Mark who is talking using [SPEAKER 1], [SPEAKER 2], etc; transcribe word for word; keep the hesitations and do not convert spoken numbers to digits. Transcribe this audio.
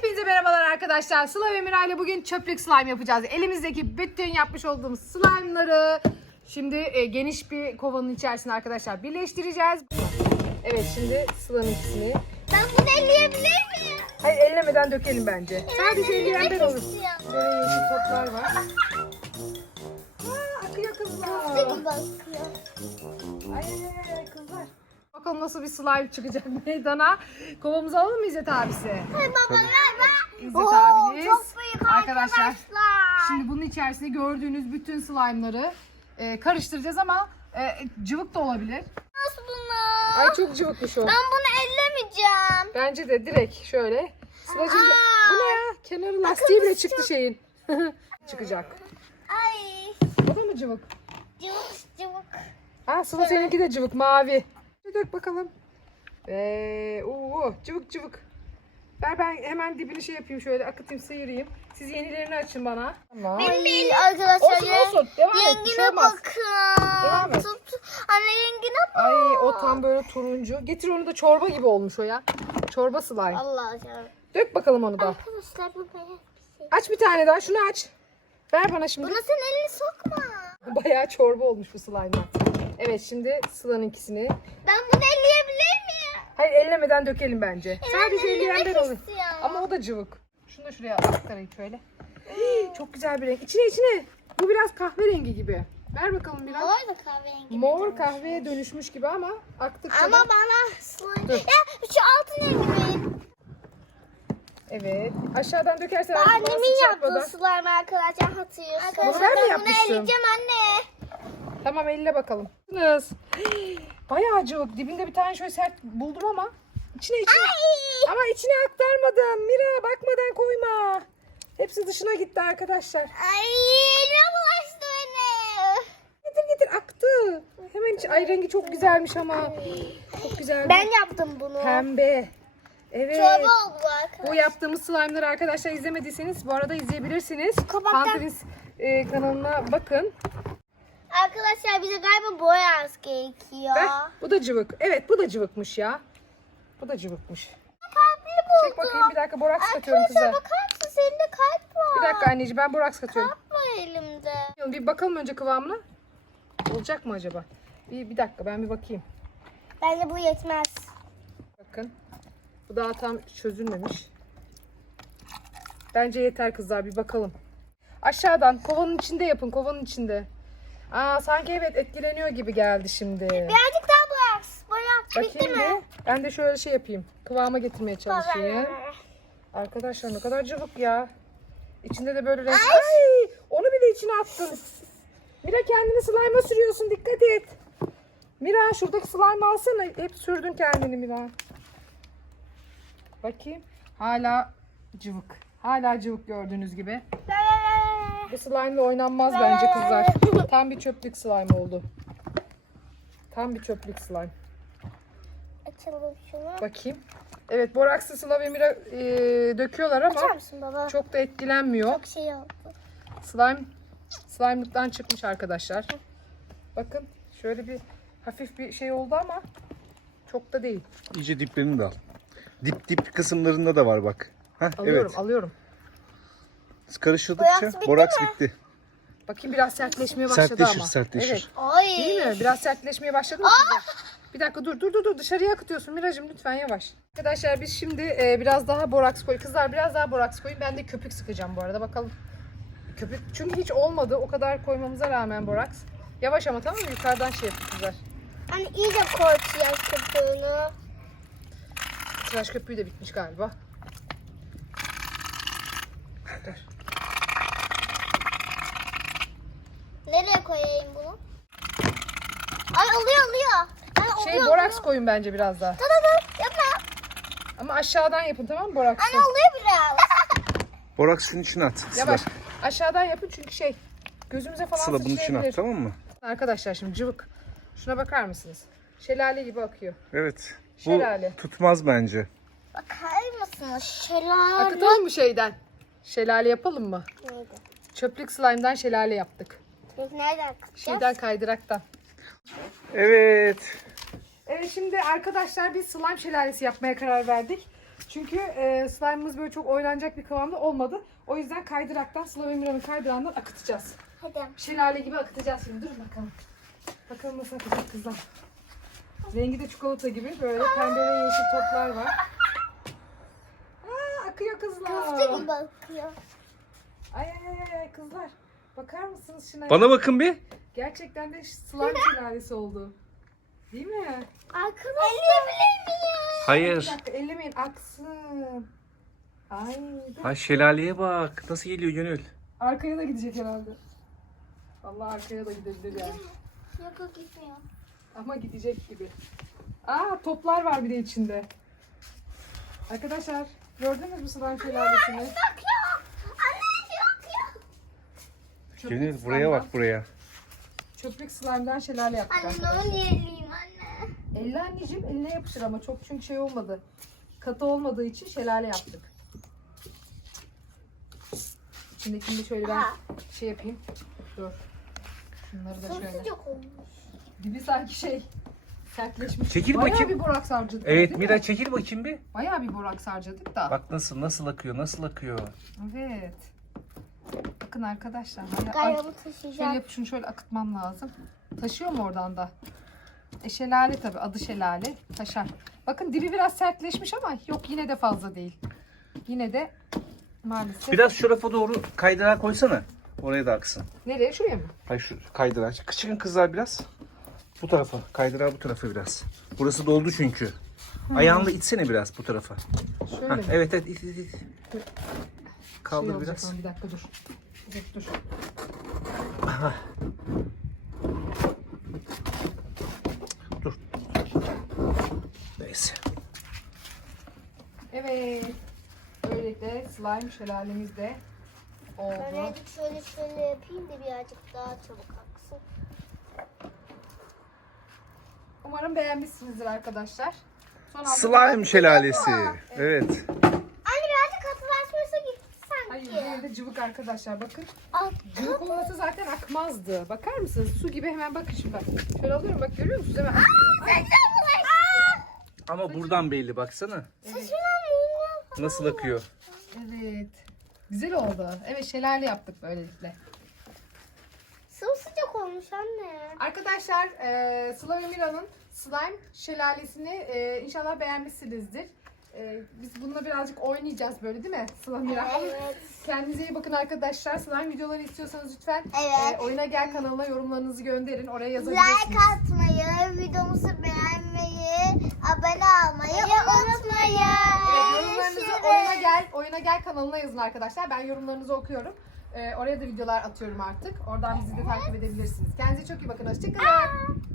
[SPEAKER 1] Hepinize merhabalar arkadaşlar. Sıla ve Mira ile bugün çöplük slime yapacağız. Elimizdeki bütün yapmış olduğumuz slime'ları şimdi e, geniş bir kovanın içerisine arkadaşlar birleştireceğiz. Evet, şimdi Sıla'nın ikisini.
[SPEAKER 2] Ben bunu elleyebilir miyim?
[SPEAKER 1] Hayır, ellemeden dökelim bence.
[SPEAKER 2] Evet,
[SPEAKER 1] Sadece elleyen ben olur.
[SPEAKER 2] istiyorum.
[SPEAKER 1] Böyle yeşil toplar var. Aa, akıyor kızlar.
[SPEAKER 2] Nasıl bakıyor?
[SPEAKER 1] Ay, ay, ay, kızlar. Bakalım nasıl bir slime çıkacak meydana. Kovamızı alalım mı İzzet abisi?
[SPEAKER 2] Hey baba ver.
[SPEAKER 1] İzzet
[SPEAKER 2] Oo,
[SPEAKER 1] abiniz.
[SPEAKER 2] çok büyük arkadaşlar.
[SPEAKER 1] Şimdi bunun içerisinde gördüğünüz bütün slime'ları e, karıştıracağız ama e, cıvık da olabilir.
[SPEAKER 2] Nasıl bunlar?
[SPEAKER 1] Ay, çok cıvıkmış o.
[SPEAKER 2] Ben bunu ellemeyeceğim.
[SPEAKER 1] Bence de direkt şöyle. Sıla'cığım,
[SPEAKER 2] Aa.
[SPEAKER 1] bu ne ya? Kenarı lastiği bile çıktı şeyin. Çıkacak.
[SPEAKER 2] Ay.
[SPEAKER 1] O da mı cıvık?
[SPEAKER 2] Cıvık cıvık.
[SPEAKER 1] Ha, Sıla seninki de cıvık, mavi. Bir dök bakalım. Ee, oo, cıvık cıvık. Ver, ben hemen dibini şey yapayım, şöyle akıtayım, sıyırayım. Siz yenilerini açın bana. Tamam.
[SPEAKER 2] Ay arkadaşlar.
[SPEAKER 1] Olsun olsun. Devam et. Bir şey
[SPEAKER 2] Rengine
[SPEAKER 1] olmaz.
[SPEAKER 2] bakın.
[SPEAKER 1] Devam et.
[SPEAKER 2] Tut, tut. Anne rengine bak.
[SPEAKER 1] Ay, o tam böyle turuncu. Getir onu da, çorba gibi olmuş o ya. Çorba slime.
[SPEAKER 2] Allah aşkına.
[SPEAKER 1] Dök bakalım onu da.
[SPEAKER 2] Arkadaşlar bu böyle bir şey.
[SPEAKER 1] Aç bir tane daha, şunu aç. Ver bana şimdi.
[SPEAKER 2] Buna sen elini sokma.
[SPEAKER 1] Bayağı çorba olmuş bu slime'dan. Evet, şimdi Sıla'nınkisini.
[SPEAKER 2] Ben bunu elleyebilir miyim?
[SPEAKER 1] Hayır, ellemeden dökelim bence. Sadece elleyen ben
[SPEAKER 2] ellemek
[SPEAKER 1] olur.
[SPEAKER 2] istiyorum.
[SPEAKER 1] Ama o da cıvık. Şunu da şuraya aktarayım şöyle. Hii, çok güzel bir renk. İçine içine. Bu biraz kahverengi gibi. Ver bakalım biraz.
[SPEAKER 2] Mor da kahverengi.
[SPEAKER 1] Mor kahveye dönüşmüş gibi ama aktıkça
[SPEAKER 2] Ama
[SPEAKER 1] da...
[SPEAKER 2] bana slime.
[SPEAKER 1] Dur.
[SPEAKER 2] Ya şu altın rengi.
[SPEAKER 1] Evet. Aşağıdan dökersen
[SPEAKER 2] Annemin yaptığı slime arkadaşlar hatırlıyorsunuz.
[SPEAKER 1] Bunu ben mi
[SPEAKER 2] ben bunu
[SPEAKER 1] yapmıştım?
[SPEAKER 2] eleyeceğim anne.
[SPEAKER 1] Tamam, elle bakalım. Hii, bayağı cıvık. Dibinde bir tane şöyle sert buldum ama içine içine.
[SPEAKER 2] Ay.
[SPEAKER 1] Ama içine aktarmadım. Mira, bakmadan koyma. Hepsi dışına gitti arkadaşlar.
[SPEAKER 2] Ay elime bulaştı beni.
[SPEAKER 1] Getir getir, aktı. Hemen iç. Ay, rengi çok güzelmiş ama. Çok güzel.
[SPEAKER 2] Ben yaptım bunu.
[SPEAKER 1] Pembe. Evet.
[SPEAKER 2] Çorba oldu bu arkadaşlar.
[SPEAKER 1] Bu yaptığımız slime'ları arkadaşlar izlemediyseniz bu arada izleyebilirsiniz.
[SPEAKER 2] Kapaktan-
[SPEAKER 1] Pantelis e, kanalına bakın.
[SPEAKER 2] Arkadaşlar bize galiba boyaz gerekiyor.
[SPEAKER 1] Ver. Bu da cıvık. Evet, bu da cıvıkmış ya. Bu da cıvıkmış.
[SPEAKER 2] Kalpli buldum.
[SPEAKER 1] Çek bakayım, bir dakika, boraks katıyorum kıza.
[SPEAKER 2] Arkadaşlar bakar mısın? Senin de kalp var.
[SPEAKER 1] Bir dakika anneciğim, ben boraks katıyorum.
[SPEAKER 2] Kalp var elimde.
[SPEAKER 1] Bir bakalım önce kıvamına. Olacak mı acaba? Bir, bir dakika, ben bir bakayım.
[SPEAKER 2] Bence bu yetmez.
[SPEAKER 1] Bakın. Bu daha tam çözülmemiş. Bence yeter kızlar, bir bakalım. Aşağıdan kovanın içinde yapın, kovanın içinde. Aa, sanki evet etkileniyor gibi geldi şimdi.
[SPEAKER 2] Birazcık daha boyaz. Boyaz. Bitti
[SPEAKER 1] Bakayım
[SPEAKER 2] mi?
[SPEAKER 1] bir. Ben de şöyle şey yapayım. Kıvama getirmeye çalışayım. Arkadaşlar ne kadar cıvık ya. İçinde de böyle renk. Ay, onu bile içine attın. Mira, kendini slime'a sürüyorsun, dikkat et. Mira, şuradaki slime alsana. Hep sürdün kendini Mira. Bakayım. Hala cıvık. Hala cıvık gördüğünüz gibi. Bu slime ile oynanmaz bence kızlar. Tam bir çöplük slime oldu. Tam bir çöplük slime.
[SPEAKER 2] Açalım şunu.
[SPEAKER 1] Bakayım. Evet, borakslı Sıla ve Mira e, döküyorlar ama
[SPEAKER 2] Açar mısın baba?
[SPEAKER 1] çok da etkilenmiyor.
[SPEAKER 2] Çok şey oldu.
[SPEAKER 1] Slime slime'lıktan çıkmış arkadaşlar. Bakın şöyle bir hafif bir şey oldu ama çok da değil.
[SPEAKER 3] İyice diplerini de al. Dip dip kısımlarında da var bak. Heh,
[SPEAKER 1] Alıyorum,
[SPEAKER 3] evet.
[SPEAKER 1] alıyorum.
[SPEAKER 3] Karıştırdıkça
[SPEAKER 2] Boraks bitti
[SPEAKER 3] boraks
[SPEAKER 2] mi?
[SPEAKER 3] bitti.
[SPEAKER 1] Bakayım, biraz sertleşmeye başladı
[SPEAKER 3] Sertleşir,
[SPEAKER 1] ama.
[SPEAKER 3] sertleşir.
[SPEAKER 1] Evet.
[SPEAKER 2] Ay.
[SPEAKER 1] Değil mi? Biraz sertleşmeye başladı mı kızlar? Bir dakika, dur dur dur dur, dışarıya akıtıyorsun Miracığım, lütfen yavaş. Arkadaşlar biz şimdi e, biraz daha boraks koy. Kızlar biraz daha boraks koyun. Ben de köpük sıkacağım bu arada, bakalım. Köpük çünkü hiç olmadı o kadar koymamıza rağmen boraks. Yavaş ama, tamam mı? Yukarıdan şey yapın kızlar.
[SPEAKER 2] Hani iyice korkuyor köpüğünü.
[SPEAKER 1] Tıraş köpüğü de bitmiş galiba. Dur.
[SPEAKER 2] Nereye koyayım bunu? Ay oluyor oluyor. Ay
[SPEAKER 1] Şey,
[SPEAKER 2] oluyor.
[SPEAKER 1] boraks
[SPEAKER 2] oluyor.
[SPEAKER 1] koyun bence biraz daha.
[SPEAKER 2] Dur dur dur. Yapma.
[SPEAKER 1] Ama aşağıdan yapın, tamam mı, boraksı?
[SPEAKER 2] Anne oluyor biraz.
[SPEAKER 3] Boraks şunun içine at. Sıla.
[SPEAKER 1] Yavaş. Aşağıdan yapın çünkü şey, gözümüze falan
[SPEAKER 3] Sıla bunun içine
[SPEAKER 1] sıçrayabilir.
[SPEAKER 3] at, tamam mı?
[SPEAKER 1] Arkadaşlar şimdi cıvık. Şuna bakar mısınız? Şelale gibi akıyor.
[SPEAKER 3] Evet. Bu
[SPEAKER 1] Şelale.
[SPEAKER 3] tutmaz bence.
[SPEAKER 2] Bakar mısınız? Şelale.
[SPEAKER 1] Akıtalım mı şeyden? Şelale yapalım mı?
[SPEAKER 2] Neydi?
[SPEAKER 1] Çöplük slime'dan şelale yaptık.
[SPEAKER 2] Biz nereden kutacağız?
[SPEAKER 1] Şeyden, kaydıraktan.
[SPEAKER 3] Evet.
[SPEAKER 1] Evet, şimdi arkadaşlar biz slime şelalesi yapmaya karar verdik. Çünkü e, slime'ımız böyle çok oynanacak bir kıvamda olmadı. O yüzden kaydıraktan, Sıla ve Mira'nın kaydırandan akıtacağız.
[SPEAKER 2] Hadi.
[SPEAKER 1] Şelale gibi akıtacağız şimdi. Durun bakalım. Bakalım nasıl akacak kızlar. Rengi de çikolata gibi. Böyle pembe ve yeşil toplar var. Aa, akıyor kızlar.
[SPEAKER 2] Köfte gibi bakıyor.
[SPEAKER 1] Ay ay ay ay kızlar. Bakar mısınız şuna?
[SPEAKER 3] Bana bakın bir.
[SPEAKER 1] Gerçekten de slime şelalesi oldu. Değil mi?
[SPEAKER 2] Arkadaşlar. Elleyebilir miyim?
[SPEAKER 1] Bir
[SPEAKER 3] Hayır.
[SPEAKER 1] dakika ellemeyin aksın. Ay dur.
[SPEAKER 3] Ha şelaleye bak. Nasıl geliyor Gönül?
[SPEAKER 1] Arkaya da gidecek herhalde. Vallahi arkaya da gidebilir yani.
[SPEAKER 2] Yok yok gitmiyor.
[SPEAKER 1] Ama gidecek gibi. Aa toplar var bir de içinde. Arkadaşlar gördünüz mü slime şelalesini?
[SPEAKER 2] Yok yok. Anne yok yok.
[SPEAKER 1] Çöplük
[SPEAKER 3] Gönül buraya
[SPEAKER 1] slime'dan-
[SPEAKER 3] bak buraya.
[SPEAKER 1] Çöplük slime'dan şelale yaptık
[SPEAKER 2] Anne
[SPEAKER 1] arkadaşlar.
[SPEAKER 2] onu yiyeyim anne.
[SPEAKER 1] Elle anneciğim eline yapışır ama çok çünkü şey olmadı. Katı olmadığı için şelale yaptık. İçindekini de şöyle ben
[SPEAKER 2] Aa.
[SPEAKER 1] şey yapayım. Dur. Şunları da
[SPEAKER 2] Çok
[SPEAKER 1] şöyle.
[SPEAKER 2] sıcak olmuş.
[SPEAKER 1] Dibi sanki şey sertleşmiş.
[SPEAKER 3] Çekil
[SPEAKER 1] Bayağı
[SPEAKER 3] bakayım.
[SPEAKER 1] bir boraks harcadık.
[SPEAKER 3] Evet
[SPEAKER 1] değil
[SPEAKER 3] Mira
[SPEAKER 1] mi?
[SPEAKER 3] çekil bakayım bir.
[SPEAKER 1] Bayağı bir boraks harcadık da.
[SPEAKER 3] Bak nasıl nasıl akıyor nasıl akıyor.
[SPEAKER 1] Evet. Bakın arkadaşlar. Bayağı... Ay,
[SPEAKER 2] Galiba
[SPEAKER 1] şöyle
[SPEAKER 2] taşıyacağım.
[SPEAKER 1] yap şunu şöyle akıtmam lazım. Taşıyor mu oradan da? E şelale tabii adı şelale. Taşar. Bakın dibi biraz sertleşmiş ama yok yine de fazla değil. Yine de maalesef.
[SPEAKER 3] Biraz şu rafa doğru kaydırağa koysana. Oraya da aksın.
[SPEAKER 1] Nereye? Şuraya mı?
[SPEAKER 3] Hayır şu kaydırağa. Çıkın kızlar biraz. Bu tarafa. Kaydırağa bu tarafa biraz. Burası doldu çünkü. Ayağınla itsene biraz bu tarafa.
[SPEAKER 1] Şöyle
[SPEAKER 3] Hah,
[SPEAKER 1] mi?
[SPEAKER 3] evet evet it it it. Kaldır
[SPEAKER 1] Şey olacak
[SPEAKER 3] biraz.
[SPEAKER 1] ama bir dakika dur. Dur dur.
[SPEAKER 3] Dur. Neyse.
[SPEAKER 1] Evet. Böylelikle slime şelalemiz de
[SPEAKER 2] Ben
[SPEAKER 1] oldu.
[SPEAKER 2] birazcık şöyle şöyle yapayım da birazcık daha çabuk aksın.
[SPEAKER 1] Umarım beğenmişsinizdir arkadaşlar. Son anda-
[SPEAKER 3] Slime şelalesi. Evet.
[SPEAKER 2] Anne birazcık katılaşmışsa gitti
[SPEAKER 1] Hayır
[SPEAKER 2] sanki.
[SPEAKER 1] böyle de cıvık arkadaşlar bakın.
[SPEAKER 2] Al.
[SPEAKER 1] Cıvık olmasa zaten akmazdı. Bakar mısınız? Su gibi hemen bakın şimdi bak. Şöyle alıyorum bak görüyor musunuz? Hemen. Ay,
[SPEAKER 3] Ama buradan belli baksana.
[SPEAKER 1] evet.
[SPEAKER 3] Nasıl akıyor.
[SPEAKER 1] Evet. Güzel oldu. Evet şelale yaptık böylelikle.
[SPEAKER 2] Sımsıcak olmuş anne.
[SPEAKER 1] Arkadaşlar e, Sıla ve Mira'nın slime şelalesini e, inşallah beğenmişsinizdir. E, biz bununla birazcık oynayacağız böyle değil mi Sıla Mira?
[SPEAKER 2] Evet.
[SPEAKER 1] Kendinize iyi bakın arkadaşlar. Slime videoları istiyorsanız lütfen
[SPEAKER 2] Evet.
[SPEAKER 1] e, Oyuna Gel kanalına yorumlarınızı gönderin. Oraya yazabilirsiniz.
[SPEAKER 2] Like atmayı, videomuzu beğenmeyi, abone olmayı unutmayın.
[SPEAKER 1] Evet, yorumlarınızı Oyuna Gel, Oyuna Gel kanalına yazın arkadaşlar. Ben yorumlarınızı okuyorum. E, oraya da videolar atıyorum artık. Oradan bizi de takip edebilirsiniz. Kendinize çok iyi bakın. Hoşçakalın.